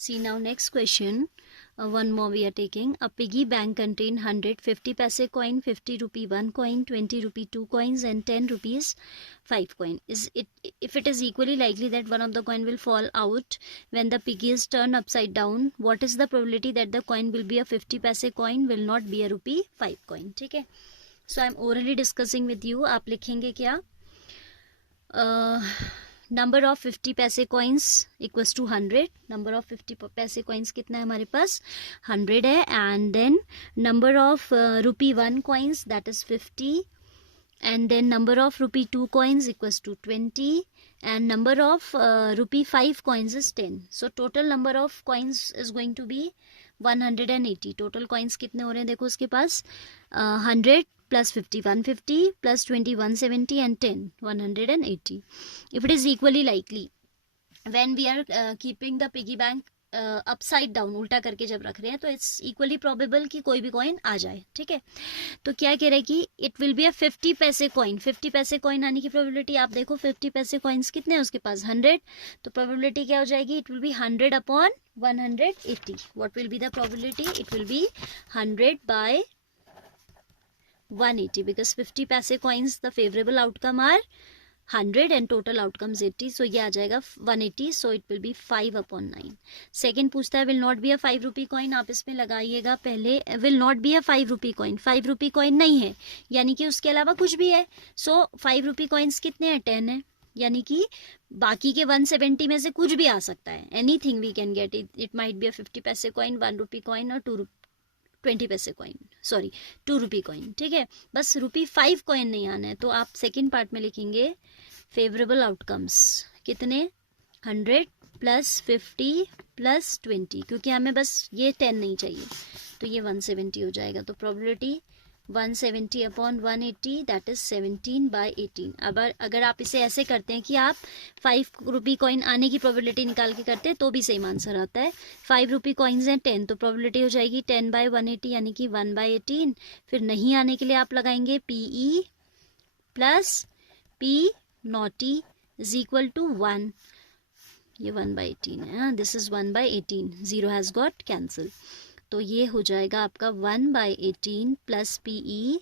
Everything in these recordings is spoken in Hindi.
See now next question, one more we are taking. A piggy bank contain 100 50 paise coin, 50 rupee 1 coin, 20 rupee 2 coins and 10 rupees 5 coin. Is it, if it is equally likely that one of the coin will fall out when the piggy is turned upside down, what is the probability that the coin will be a 50 paise coin, will not be a rupee 5 coin? ठीक है, so I am orally discussing with you. आप लिखेंगे क्या? नंबर ऑफ 50 पैसे coins equals to 100. Number of 50 पैसे कॉइन्स कितना है हमारे पास? 100 है. And then number of rupee 1 coins that is 50. And then number of rupee 2 coins equals to 20. And number of rupee 5 coins is 10. So total number of coins is going to be 180. Total coins कितने हो रहे हैं देखो उसके पास, 100 plus 50 150 plus 20 170 and 10 180. If it is equally likely when we are keeping the piggy bank upside down, उल्टा करके जब रख रहे हैं, तो इट्स इक्वली प्रोबेबल कि कोई भी कॉइन आ जाए. ठीक है, तो क्या कह रहे हैं कि इट विल बी अ 50 पैसे कॉइन. 50 पैसे कॉइन आने की प्रोबेबिलिटी आप देखो, 50 पैसे कॉइन्स कितने हैं उसके पास? 100. तो प्रोबेबिलिटी क्या हो जाएगी? It will be 100 upon 180. What will be the probability? It will be 100 by 180 because 50 पैसे coins the favorable outcome are 100 and total outcomes 80. so ये आ जाएगा 180. so it will be 5 upon 9. Second पूछता है will not be a 5 rupee coin. आप इसमें लगाइएगा पहले will not be a 5 rupee coin. 5 rupee coin नहीं है, यानी कि उसके अलावा कुछ भी है. so 5 rupee coins कितने हैं? 10 है, यानी कि बाकी के 170 में से कुछ भी आ सकता है. Anything we can get. It might be a 50 पैसे कॉइन, 1 rupee कॉइन और 20 पैसे कॉइन, सॉरी 2 rupee कॉइन. ठीक है, बस rupee 5 कॉइन नहीं आना है. तो आप सेकेंड पार्ट में लिखेंगे फेवरेबल आउटकम्स कितने? 100 प्लस 50 प्लस 20, क्योंकि हमें बस ये 10 नहीं चाहिए, तो ये 170 हो जाएगा. तो probability 170 upon 180 that is 17 by 18. अब अगर आप इसे ऐसे करते हैं कि आप 5 rupee कॉइन आने की प्रोबेबिलिटी निकाल के करते हैं तो भी सेम आंसर आता है. 5 rupee कॉइन्स हैं 10, तो प्रोबेबिलिटी हो जाएगी 10 by 180 यानी कि 1 by 18. फिर नहीं आने के लिए आप लगाएंगे PE plus P naughty is equal to 1. ये 1 by 18 है, this is 1 by 18. 0 has got cancel. तो ये हो जाएगा आपका 1 by 18 plus PE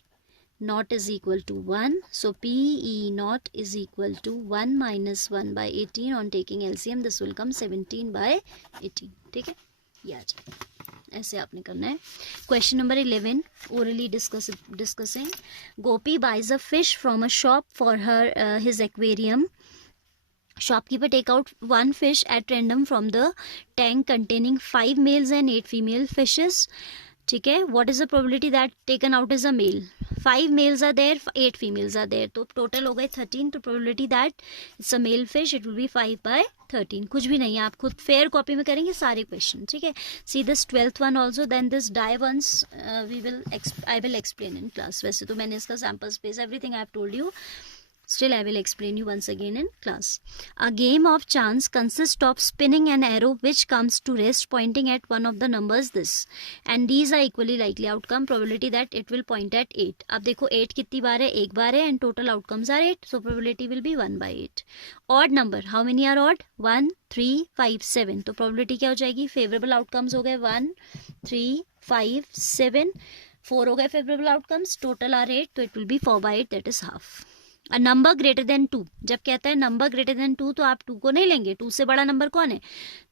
not is equal to 1. So PE not is equal to 1 minus 1 by 18. On taking LCM this will come 17 by 18. ठीक है, ये आ जाएगा. ऐसे आपने करना है. Question number 11 orally discussing. Gopi buys a fish from a shop for her his aquarium. Shopkeeper take out one fish at random from the tank containing 5 males and 8 female fishes. ठीक है, what is the probability that taken out is a male? 5 males are there, 8 females are there, तो total हो गए 13. तो probability that it's a male fish, it will be 5 by 13. कुछ भी नहीं है, आप खुद फेयर कॉपी में करेंगे सारे क्वेश्चन. ठीक है, see this 12th one also, then this die ones I will explain in class. वैसे तो मैंने इसका sample space everything I have told you. Still, I will explain you once again in class. A game of chance consists of spinning an arrow which comes to rest pointing at one of the numbers this. And these are equally likely outcome. Probability that it will point at 8. अब देखो 8 कितनी बार है? एक बार है and total outcomes are 8. So probability will be 1 by 8. Odd number. How many are odd? 1, 3, 5, 7. तो probability क्या हो जाएगी? Favorable outcomes हो गए 1, 3, 5, 7. 4 हो गए favorable outcomes. Total are 8. तो it will be 4 by 8. That is half. A number greater than 2. जब कहता है नंबर ग्रेटर देन 2 तो आप 2 को नहीं लेंगे. 2 से बड़ा नंबर कौन है?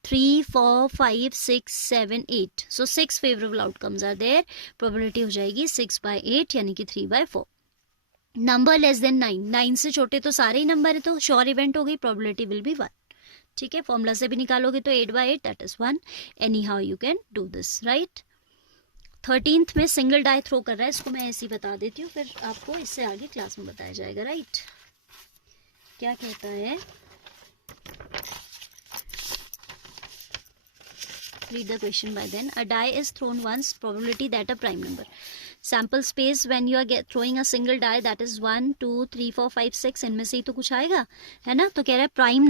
3, 4, 5, 6, 7, 8. So 6 favourable outcomes are there. Probability हो जाएगी 6 by 8 यानी कि 3 by 4. Number less than 9. 9 से छोटे तो सारे ही नंबर है, तो श्योर इवेंट हो गई. Probability will be 1. ठीक है, फॉर्मूला से भी निकालोगे तो 8 by 8 that is 1. Any how you can do this, right. 13th में सिंगल डाई थ्रो कर रहा है, इसको मैं ऐसे ही बता देती हूँ, फिर आपको इससे आगे क्लास में बताया जाएगा. राइट, क्या कहता है? Read the question by then. A die is thrown once. Probability that a prime number. Sample space when you are throwing a single die that is 1 2 3 4 5 6, इनमें से ही तो कुछ आएगा, है ना. तो कह रहा है prime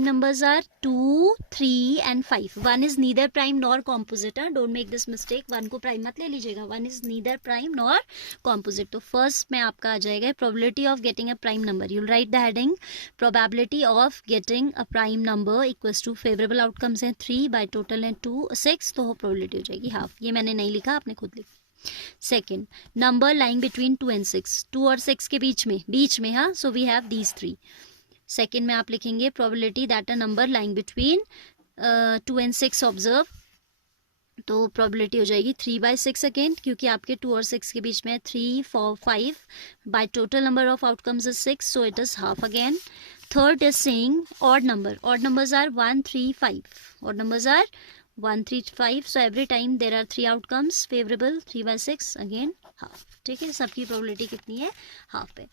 numbers are 2 3 and 5. 1 is neither prime nor composite. Don't make this mistake, 1 को प्राइम मत ले लीजिएगा. 1 is neither prime nor composite. तो फर्स्ट में आपका आ जाएगा probability of getting a prime number. You'll write the heading probability of getting a prime number equals to favourable outcomes हैं 3 बाय टोटल है 2 6, तो प्रोबेबिलिटी हो जाएगी हाफ. ये मैंने नहीं लिखा, आपने खुद लिखा. Second, number lying between 2 and 6. 2 और 6 के बीच में हाँ. So we have these 3. Second में आप लिखेंगे probability that a number lying between 2 and 6 observe. तो प्रोबेबिलिटी हो जाएगी 3/6 अगेन, क्योंकि आपके 2 और 6 के बीच में 3 4 5 by total number of outcomes is 6, so it is half again. Third is saying odd numbers are 1 3 5. Odd numbers are 1 3 5. So every time there are 3 outcomes favorable, 3/6 again half. ठीक है, सबकी प्रोबेबिलिटी कितनी है, हाफ है.